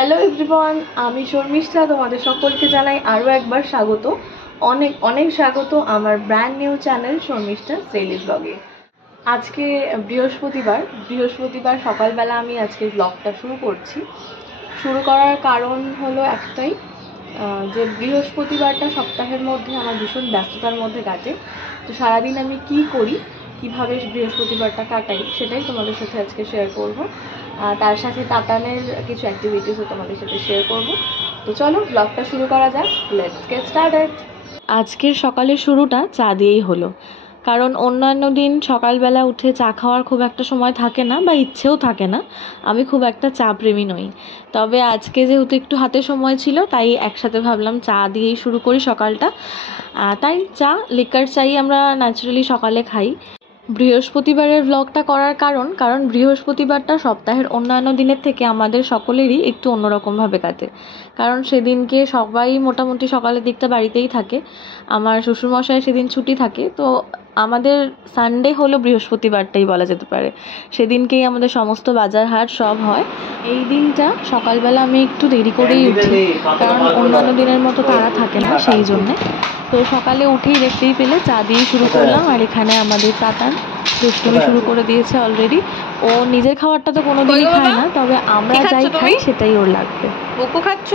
Hello everyone, আমি শর্মিষ্ঠা। তোমাদের সকলকে জানাই আরও একবার স্বাগত, অনেক অনেক স্বাগত আমার brand new channel Sharmishtha daily ব্লগে। আজকে বৃহস্পতিবার সকালবেলা আমি আজকে ব্লগটা শুরু করছি। শুরু করার কারণ হলো একটাই, যে বৃহস্পতিবারটা সপ্তাহের মধ্যে আমার ভীষণ ব্যস্ততার মধ্যে কাটে। তো সারাদিন আমি কি করি, কিভাবে বৃহস্পতিবারটা কাটাই, সেটাই তোমাদের সাথে আজকে শেয়ার করব। তার সাথে তাতানের কিছু অ্যাক্টিভিটিসও তোমাদের সাথে শেয়ার করব। তো চলো ব্লগটা শুরু করা যাক। Let's get started. আজকের সকালের শুরুটা চা দিয়েই হলো, কারণ অন্যান্য দিন সকালবেলা উঠে চা খাওয়ার খুব একটা সময় থাকে না বা ইচ্ছেও থাকে না। আমি খুব একটা চা প্রেমী নই, তবে আজকে যেহেতু একটু হাতে সময় ছিল তাই একসাথে ভাবলাম চা দিয়েই শুরু করি সকালটা। তাই লিকার চাই আমরা ন্যাচারালি সকালে খাই। বৃহস্পতিবারের ব্লগটা করার কারণ বৃহস্পতিবারটা সপ্তাহের অন্যান্য দিনের থেকে আমাদের সকলেরই একটু অন্যরকমভাবে কাটে। কারণ সেদিনকে সবাই মোটামুটি সকালের দিকটা বাড়িতেই থাকে। আমার শ্বশুরমশাই সেদিন ছুটি থাকে, তো আমাদের সানডে হলো বৃহস্পতিবারটাই বলা যেতে পারে। সেদিনকেই আমাদের সমস্ত বাজার হাট সব হয়। এই দিনটা সকালবেলা আমি একটু দেরি করেই উঠি, কারণ অন্যান্য দিনের মতো তাড়া থাকে না, সেই জন্যে। তো সকালে উঠেই দেখতেই পেলে চা দিয়ে শুরু করলাম। আর এখানে আমাদের তাতান দুষ্টুমি শুরু করে দিয়েছে অলরেডি। ও নিজের খাবারটা তো কোনোদিনই খায় না, তবে আমরা যাই খাই সেটাই ওর লাগবে। বকু খাচ্ছ?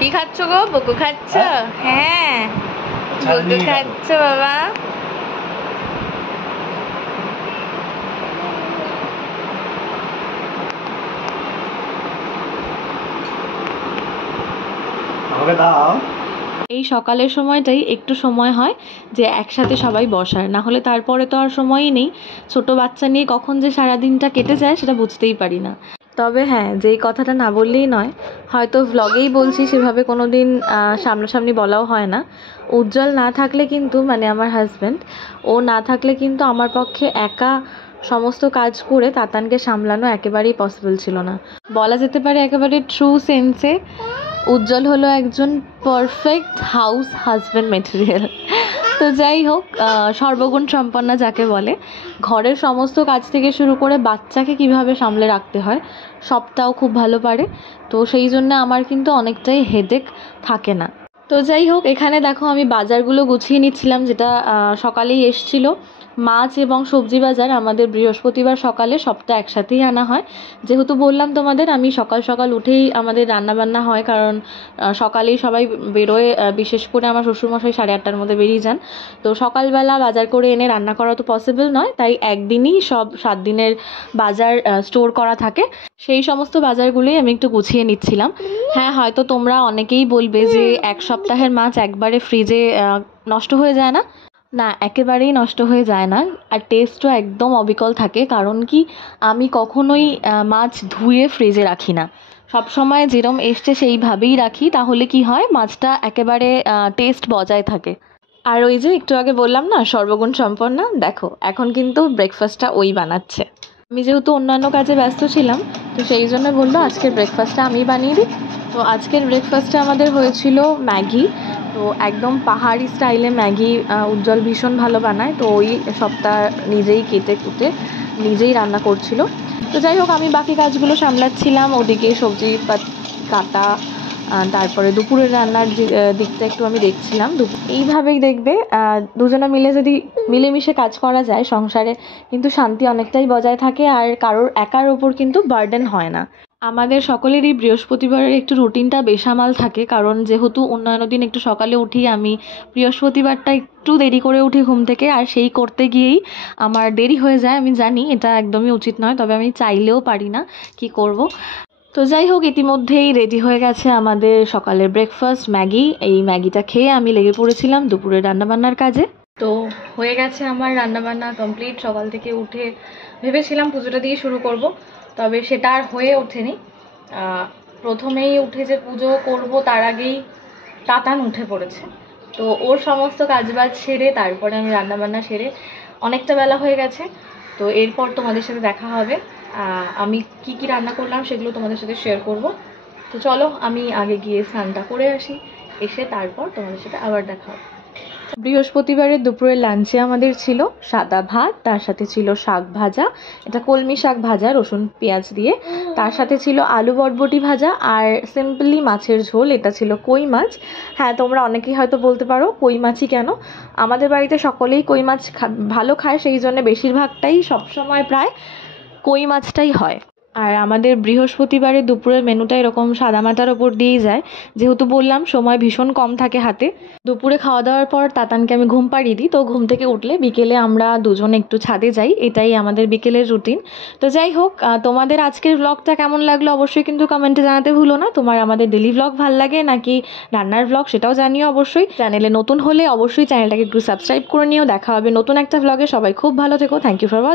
কি খাচ্ছ গো? বকু খাচ্ছ? হ্যাঁ, বকু খাচ্ছ বাবা। এই সকালের সময়টাই একটু সময় হয় যে একসাথে সবাই বসার, না হলে তারপরে তো আর সময়ই নেই। ছোট বাচ্চা নিয়ে কখন যে সারাদিনটা কেটে যায় সেটা বুঝতেই পারি না। তবে হ্যাঁ, যেই কথাটা না বললেই নয়, হয়তো ভ্লগেই বলছি, সেভাবে কোনো দিন সামনাসামনি বলাও হয় না। উজ্জ্বল না থাকলে কিন্তু, মানে আমার হাজব্যান্ড, ও না থাকলে কিন্তু আমার পক্ষে একা সমস্ত কাজ করে তাতানকে সামলানো একেবারেই পসিবল ছিল না। বলা যেতে পারে একেবারে ট্রু সেন্সে উজ্জ্বল হলো একজন পারফেক্ট হাউস হাজব্যান্ড মেটেরিয়াল। তো যাই হোক, সর্বগুণ সম্পন্ন যাকে বলে, ঘরের সমস্ত কাজ থেকে শুরু করে বাচ্চাকে কিভাবে সামলে রাখতে হয় সবটাও খুব ভালো পারে। তো সেই জন্য আমার কিন্তু অনেকটাই হেডেক থাকে না। তো যাই হোক, এখানে দেখো আমি বাজারগুলো গুছিয়ে নিচ্ছিলাম, যেটা সকালেই এসছিল। মাছ এবং সবজি বাজার আমাদের বৃহস্পতিবার সকালে সবটা একসাথেই আনা হয়। যেহেতু বললাম তোমাদের, আমি সকাল সকাল উঠেই আমাদের রান্নাবান্না হয়, কারণ সকালেই সবাই বেরোয়। বিশেষ করে আমার শ্বশুরমশাই 8:30টার মধ্যে বেরিয়ে যান। তো সকালবেলা বাজার করে এনে রান্না করা তো পসিবল নয়, তাই একদিনই সব 7 দিনের বাজার স্টোর করা থাকে। সেই সমস্ত বাজারগুলোই আমি একটু গুছিয়ে নিচ্ছিলাম। হ্যাঁ, হয়তো তোমরা অনেকেই বলবে যে এক সপ্তাহের মাছ একবারে ফ্রিজে নষ্ট হয়ে যায় না। না, একেবারেই নষ্ট হয়ে যায় না। আর টেস্টও একদম অবিকল থাকে। কারণ কি, আমি কখনোই মাছ ধুয়ে ফ্রিজে রাখি না। সবসময় যেরম এসছে সেইভাবেই রাখি, তাহলে কি হয়, মাছটা একেবারে টেস্ট বজায় থাকে। আর ওই যে একটু আগে বললাম না, সর্বগুণ সম্পন্ন, দেখো এখন কিন্তু ব্রেকফাস্টটা ওই বানাচ্ছে। আমি যেহেতু অন্যান্য কাজে ব্যস্ত ছিলাম, তো সেই জন্য বললো আজকের ব্রেকফাস্টটা আমি বানিয়ে দিই। তো আজকের ব্রেকফাস্টে আমাদের হয়েছিল ম্যাগি। তো একদম পাহাড়ি স্টাইলে ম্যাগি উজ্জ্বল ভীষণ ভালো বানায়, তো ওই সবটা নিজেই কেটে কুটে নিজেই রান্না করছিল। তো যাই হোক, আমি বাকি কাজগুলো সামলাচ্ছিলাম, ওদিকে সবজি কাটা, তারপরে দুপুরের রান্নার দিকটা একটু আমি দেখছিলাম। এইভাবেই দেখবে, দুজনে মিলে যদি মিলেমিশে কাজ করা যায় সংসারে, কিন্তু শান্তি অনেকটাই বজায় থাকে, আর কারোর একার ওপর কিন্তু বার্ডেন হয় না। আমাদের সকলেরই বৃহস্পতিবারের একটু রুটিনটা বেসামাল থাকে, কারণ যেহেতু অন্যান্য দিন একটু সকালে উঠি, আমি বৃহস্পতিবারটা একটু দেরি করে উঠি ঘুম থেকে, আর সেই করতে গিয়েই আমার দেরি হয়ে যায়। আমি জানি এটা একদমই উচিত নয়, তবে আমি চাইলেও পারি না, কি করব। তো যাই হোক, ইতিমধ্যেই রেডি হয়ে গেছে আমাদের সকালের ব্রেকফাস্ট ম্যাগি। এই ম্যাগিটা খেয়ে আমি লেগে পড়েছিলাম দুপুরে রান্নাবান্নার কাজে। তো হয়ে গেছে আমার রান্নাবান্না কমপ্লিট। সকাল থেকে উঠে ভেবেছিলাম পুজোটা দিয়ে শুরু করব, তবে সেটা আর হয়ে ওঠেনি। প্রথমেই উঠে যে পুজো করব তার আগেই তাতান উঠে পড়েছে। তো ওর সমস্ত কাজবাজ সেরে তারপরে আমি রান্নাবান্না সেরে অনেকটা বেলা হয়ে গেছে। তো এরপর তোমাদের সাথে দেখা হবে। আমি কি কি রান্না করলাম সেগুলো তোমাদের সাথে শেয়ার করব। তো চলো আমি আগে গিয়ে স্নানটা করে আসি, এসে তারপর তোমাদের সাথে আবার দেখা হবে। বৃহস্পতিবারের দুপুরের লাঞ্চে আমাদের ছিল সাদা ভাত, তার সাথে ছিল শাক ভাজা, এটা কলমি শাক ভাজা রসুন পেঁয়াজ দিয়ে, তার সাথে ছিল আলু বটবটি ভাজা, আর সিম্পলি মাছের ঝোল, এটা ছিল কই মাছ। হ্যাঁ, তোমরা অনেকেই হয়তো বলতে পারো কই মাছই কেন, আমাদের বাড়িতে সকলেই কই মাছ ভালো খায়, সেই জন্য বেশিরভাগটাই সবসময় প্রায় কই মাছটাই হয়। আর আমাদের বৃহস্পতিবারে দুপুরের মেনুটা এরকম সাদামাটার ওপর দিয়েই যায়, যেহেতু বললাম সময় ভীষণ কম থাকে হাতে। দুপুরে খাওয়া দাওয়ার পর তাতানকে আমি ঘুম পাড়িয়ে দিই, তো ঘুম থেকে উঠলে বিকেলে আমরা দুজন একটু ছাদে যাই, এটাই আমাদের বিকেলের রুটিন। তো যাই হোক, তোমাদের আজকের ব্লগটা কেমন লাগলো অবশ্যই কিন্তু কমেন্টে জানাতে ভুলো না। তোমার আমাদের ডেলি ব্লগ ভাল লাগে নাকি রান্নার ব্লগ, সেটাও জানিও অবশ্যই। চ্যানেলে নতুন হলে অবশ্যই চ্যানেলটাকে একটু সাবস্ক্রাইব করে নিও। দেখা হবে নতুন একটা ব্লগে, সবাই খুব ভালো থেকো। Thank you for watching.